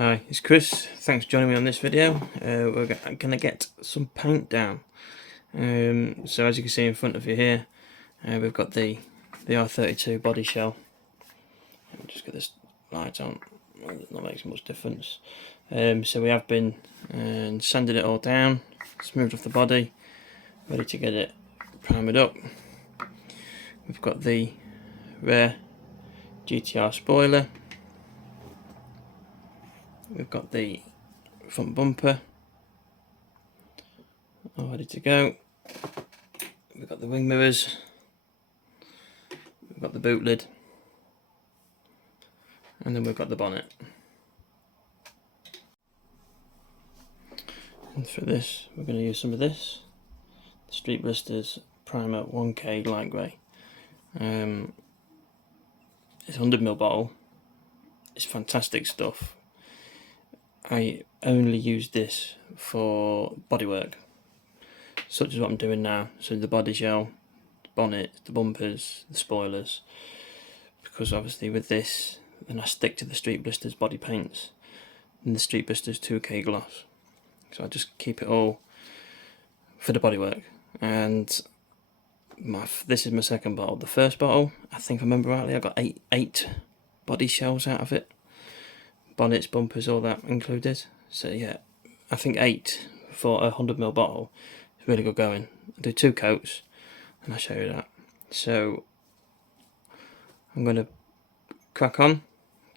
Hi, it's Chris. Thanks for joining me on this video. We're going to get some paint down. So as you can see in front of you here, we've got the R32 body shell. Let me just get this light on. It not makes much difference. So we have been sanded it all down, smoothed off the body, ready to get it primed up. We've got the rear GTR spoiler. We've got the front bumper all ready to go. We've got the wing mirrors. We've got the boot lid. And then we've got the bonnet. And for this, we're going to use some of this. The Streetblisters Primer 1K Light Grey. It's a 100ml bottle. It's fantastic stuff. I only use this for bodywork, such as what I'm doing now. So the body shell, the bonnet, the bumpers, the spoilers. Because obviously with this, then I stick to the Streetblisters body paints and the Streetblisters 2K gloss. So I just keep it all for the bodywork. And this is my second bottle. The first bottle, I think I remember rightly, I got eight body shells out of it. Bonnets, bumpers, all that included. So yeah, I think 8 for a 100ml bottle is really good going. I do 2 coats and I'll show you that. So I'm going to crack on,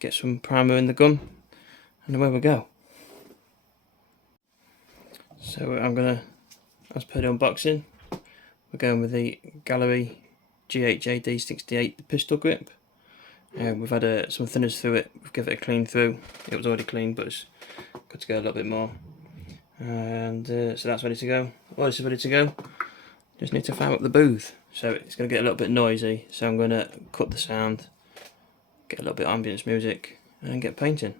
get some primer in the gun, and away we go. So I'm going to, as per the unboxing, we're going with the Gaahleri GHAD68 pistol grip. We've had some thinners through it. We've given it a clean through. It was already clean, but it's good to go a little bit more. And so that's ready to go. All this is ready to go. Just need to fire up the booth. So it's going to get a little bit noisy. So I'm going to cut the sound, get a little bit of ambience music, and then get painting.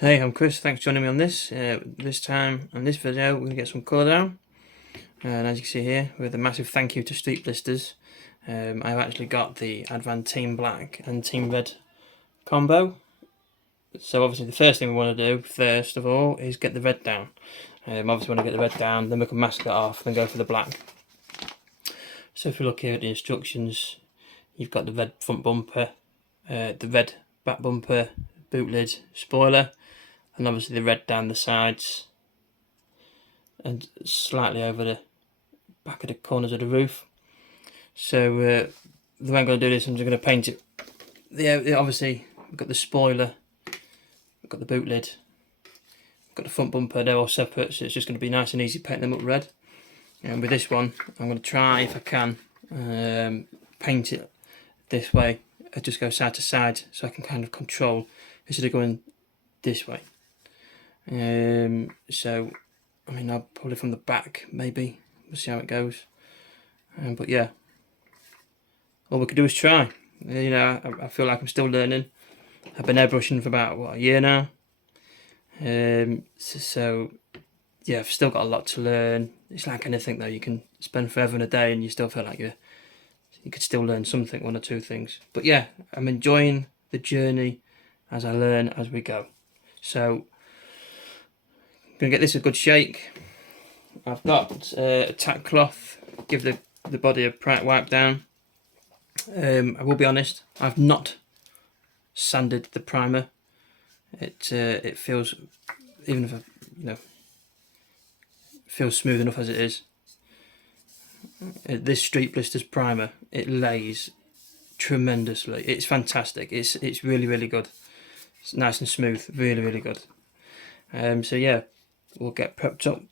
Hey, I'm Chris, thanks for joining me on this. This time, on this video, we're going to get some colour down. And as you can see here, with a massive thank you to Streetblisters, I've actually got the Advan Team Black and Team Red combo. So obviously the first thing we want to do, first of all, is get the red down. Obviously we want to get the red down, then we can mask that off, then go for the black. So if you look here at the instructions, you've got the red front bumper, the red back bumper, boot lid, spoiler, and obviously the red down the sides and slightly over the back of the corners of the roof. So the way I'm going to do this, I'm just going to paint it. Obviously we've got the spoiler, we've got the boot lid, we've got the front bumper, they're all separate, so it's just going to be nice and easy painting them up red. And with this one, I'm going to try, if I can, paint it this way. I just go side to side so I can kind of control instead of going this way. So I mean, I'll probably from the back maybe, we'll see how it goes. But yeah, all we can do is try. You know, I feel like I'm still learning. I've been airbrushing for about a year now. So yeah, I've still got a lot to learn. It's like anything though, you can spend forever in a day and you still feel like you could still learn something, one or two things. But yeah, I'm enjoying the journey as I learn as we go. So I'm gonna get this a good shake. I've got a tack cloth, give the body a bright wipe down. I will be honest, I've not sanded the primer. It feels, even if it feels smooth enough as it is. This Streetblisters primer, it lays tremendously. It's fantastic. It's really good. It's nice and smooth, really good. So yeah, we'll get prepped up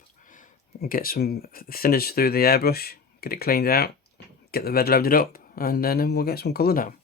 and get some thinners through the airbrush, get it cleaned out, get the red loaded up, and then we'll get some colour down.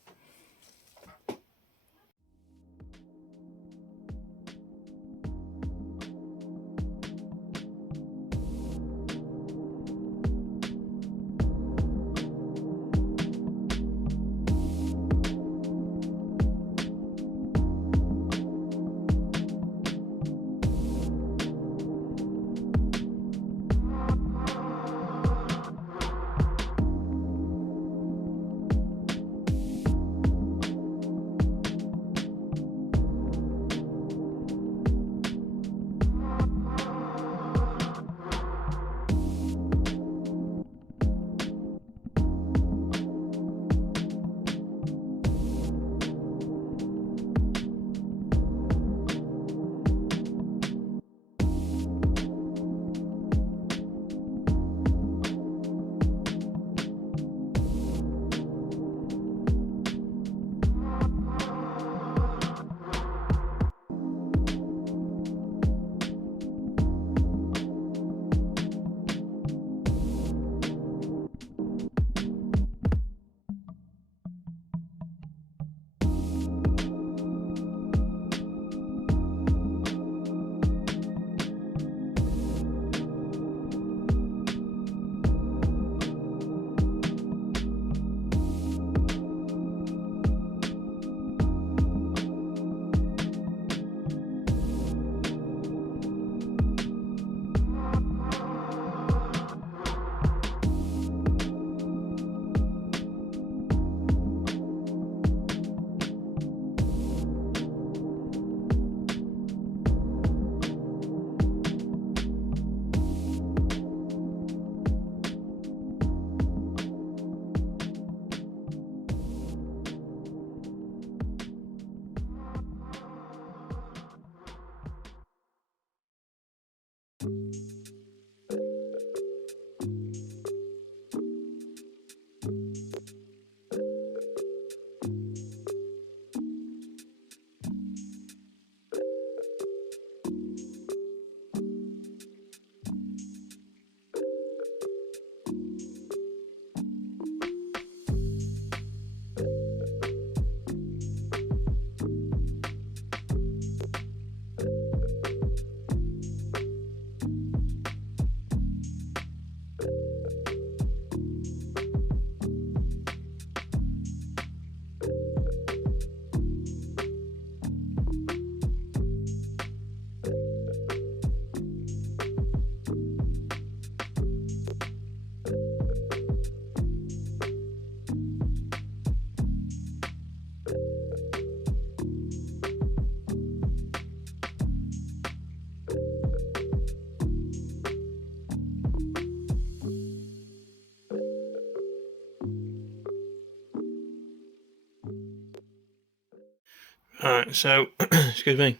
Alright, so, excuse me,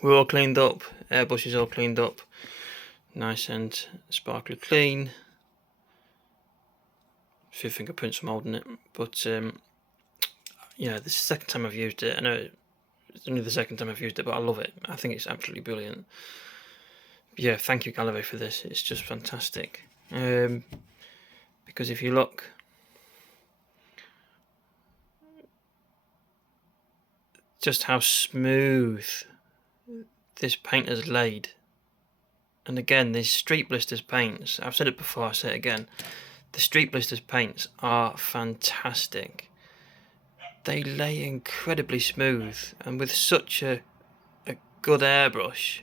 we're all cleaned up, airbrush is all cleaned up, nice and sparkly clean, a few fingerprints from holding it, but yeah, this is the second time I've used it. I know it's only the second time I've used it, but I love it. I think it's absolutely brilliant. Yeah, thank you Gaahleri for this, it's just fantastic. Because if you look, just how smooth this paint has laid. And again, these Streetblisters paints, I've said it before, I'll say it again, the Streetblisters paints are fantastic. They lay incredibly smooth, and with such a good airbrush.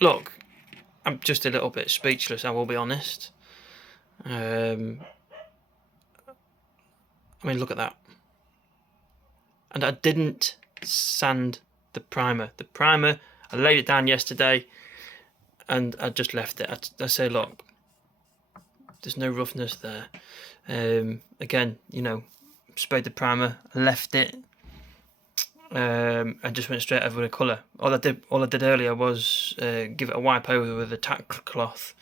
Look, I'm just a little bit speechless, I will be honest. I mean, look at that. And I didn't sand the primer. The primer, I laid it down yesterday and I just left it. I say, look, there's no roughness there. Again, you know, sprayed the primer, left it, and just went straight over with colour. All I did earlier was give it a wipe over with a tack cloth.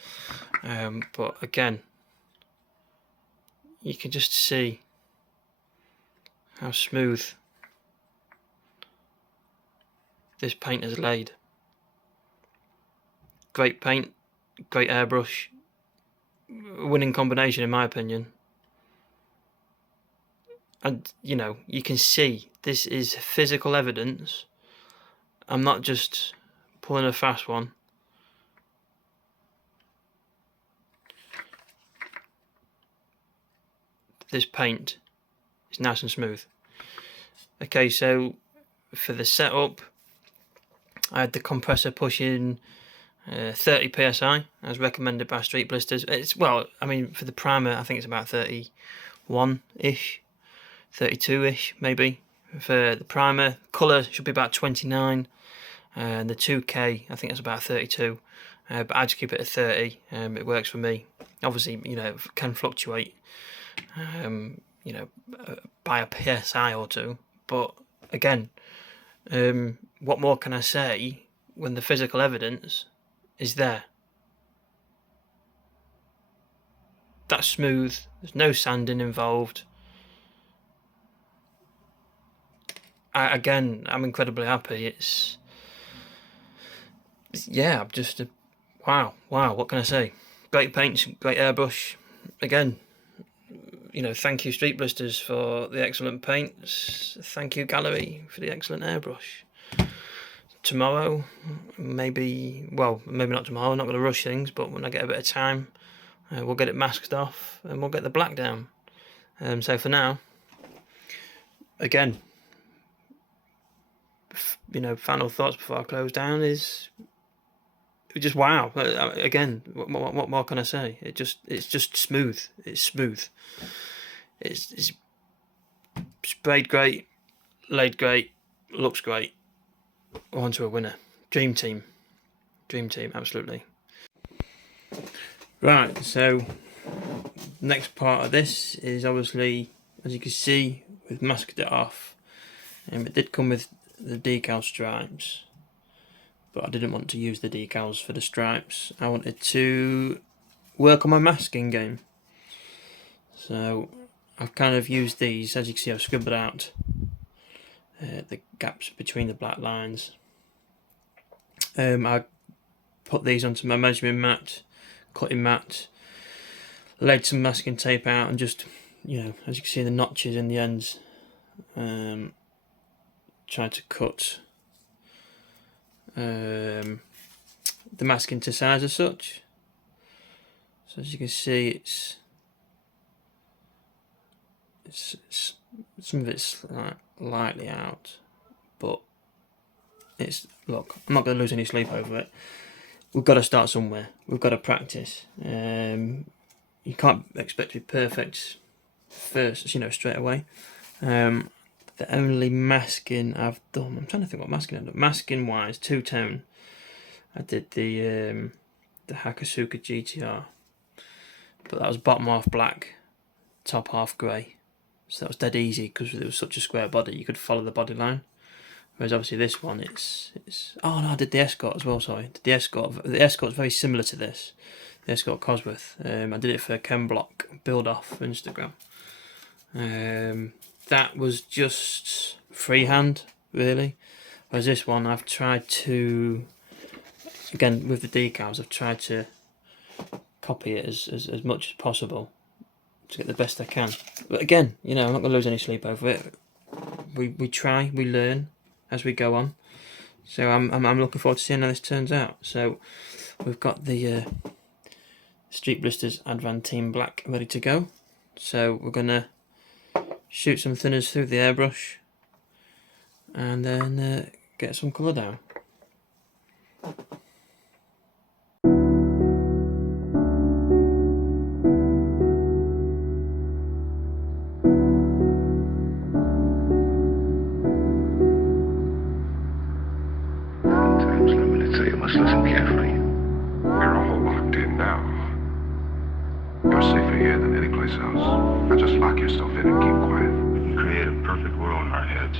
But again, you can just see how smooth this paint is laid. Great paint, great airbrush, winning combination in my opinion. And you know, you can see this is physical evidence. I'm not just pulling a fast one. This paint is nice and smooth. Okay, so for the setup, I had the compressor pushing 30 psi as recommended by Streetblisters. It's, well, I mean, for the primer I think it's about 31-ish, 32-ish maybe. For the primer, colour should be about 29, and the 2K I think it's about 32, but I just keep it at 30. It works for me. Obviously, you know, it can fluctuate, you know, by a psi or two, but again, what more can I say when the physical evidence is there? That's smooth, there's no sanding involved. I'm incredibly happy. Yeah, I'm just wow, what can I say? Great paints, great airbrush. Again, you know, thank you Streetblisters for the excellent paints. Thank you Gaahleri for the excellent airbrush. Tomorrow, maybe not tomorrow, I'm not going to rush things, but when I get a bit of time, we'll get it masked off and we'll get the black down. So for now, again, you know, final thoughts before I close down is just wow. Again, what more can I say? It's just smooth. It's smooth. It's sprayed great, laid great, looks great. On to a winner. Dream team, absolutely. Right, so next part of this is obviously, as you can see, we've masked it off. It did come with the decal stripes, but I didn't want to use the decals for the stripes. I wanted to work on my masking game. So I've kind of used these, as you can see I've scribbled out the gaps between the black lines. I put these onto my measuring mat, cutting mat, laid some masking tape out and just, you know, as you can see the notches in the ends, tried to cut the masking to size as such. So as you can see, it's some of it's like lightly out, but look, I'm not going to lose any sleep over it. We've got to start somewhere. We've got to practice. You can't expect to be perfect first, you know, straight away. The only masking I've done, I'm trying to think what masking I've done. Masking wise, two-tone, I did the Hasegawa GTR, but that was bottom half black, top half grey. so that was dead easy because it was such a square body. You could follow the body line. Whereas obviously this one, it's. Oh no, I did the Escort as well. Sorry, did the Escort. The Escort's very similar to this. The Escort Cosworth. I did it for Ken Block build off Instagram. That was just freehand, really. Whereas this one, I've tried to, again with the decals, I've tried to copy it as much as possible to get the best I can. But again, you know, I'm not going to lose any sleep over it. We try, we learn as we go on. So I'm looking forward to seeing how this turns out. So we've got the Streetblisters Advan Team Black ready to go. So we're going to shoot some thinners through the airbrush and then get some colour down. You must listen carefully. We're all locked in now. You're safer here than any place else. Now just lock yourself in and keep quiet. We can create a perfect world in our heads.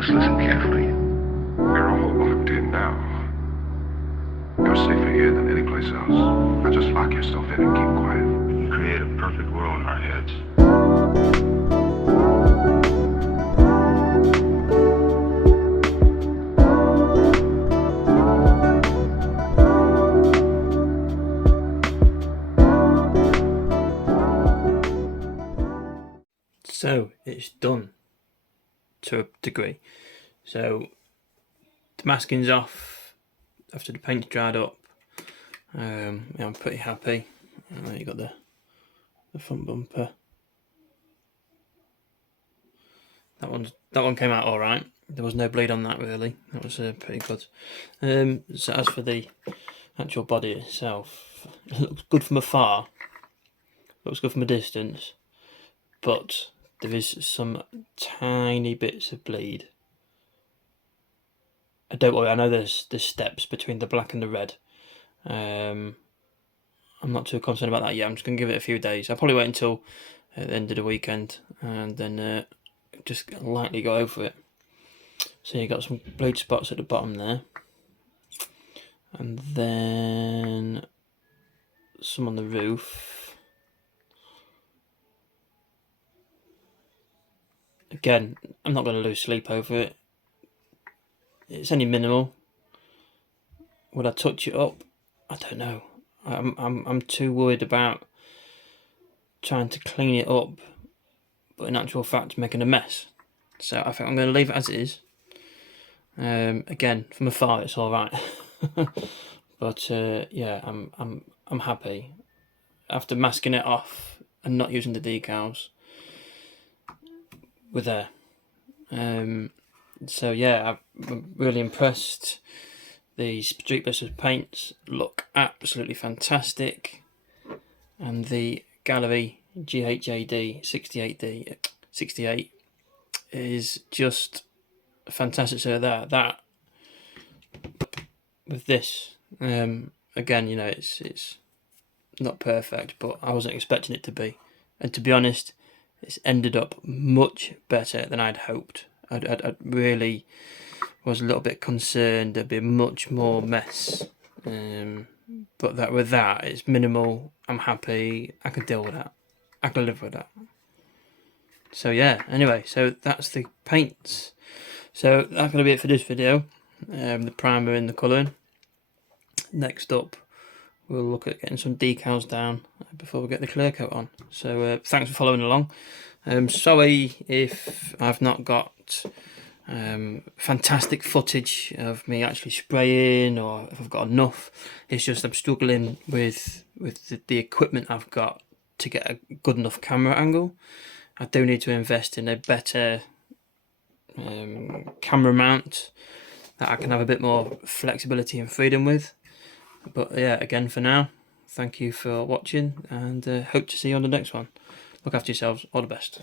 Listen carefully. We're all locked in now. You're safer here than any place else. Now just lock yourself in and keep quiet. We can create a perfect world in our heads. So it's done to a degree. So the masking's off after the paint's dried up. Yeah, I'm pretty happy. And then you got the front bumper. That one came out all right. There was no bleed on that really. That was pretty good. So as for the actual body itself, it looks good from afar. Looks good from a distance, but there is some tiny bits of bleed. Don't worry, I know there's steps between the black and the red. I'm not too concerned about that yet. I'm just going to give it a few days. I'll probably wait until the end of the weekend and then just lightly go over it. So you got some bleed spots at the bottom there. And then some on the roof. Again, I'm not going to lose sleep over it. It's only minimal. Would I touch it up? I don't know. I'm too worried about trying to clean it up, but in actual fact making a mess. So I think I'm going to leave it as it is. Again, from afar it's all right, but yeah, I'm happy after masking it off and not using the decals. We're there. So yeah, I'm really impressed. The Streetblisters paints look absolutely fantastic, and the Gaahleri GHAD 68 is just fantastic. So that with this, again, you know, it's not perfect, but I wasn't expecting it to be, and to be honest, it's ended up much better than I'd hoped. I really was a little bit concerned there'd be much more mess, but that with that it's minimal. I'm happy. I can deal with that. I can live with that. So yeah, anyway, so that's the paints. So that's going to be it for this video. The primer and the colouring. Next up we'll look at getting some decals down before we get the clear coat on. So thanks for following along. Sorry if I've not got fantastic footage of me actually spraying, or if I've got enough. It's just I'm struggling with the equipment I've got to get a good enough camera angle. I do need to invest in a better camera mount that I can have a bit more flexibility and freedom with. But yeah, again, for now, thank you for watching, and hope to see you on the next one. Look after yourselves. All the best.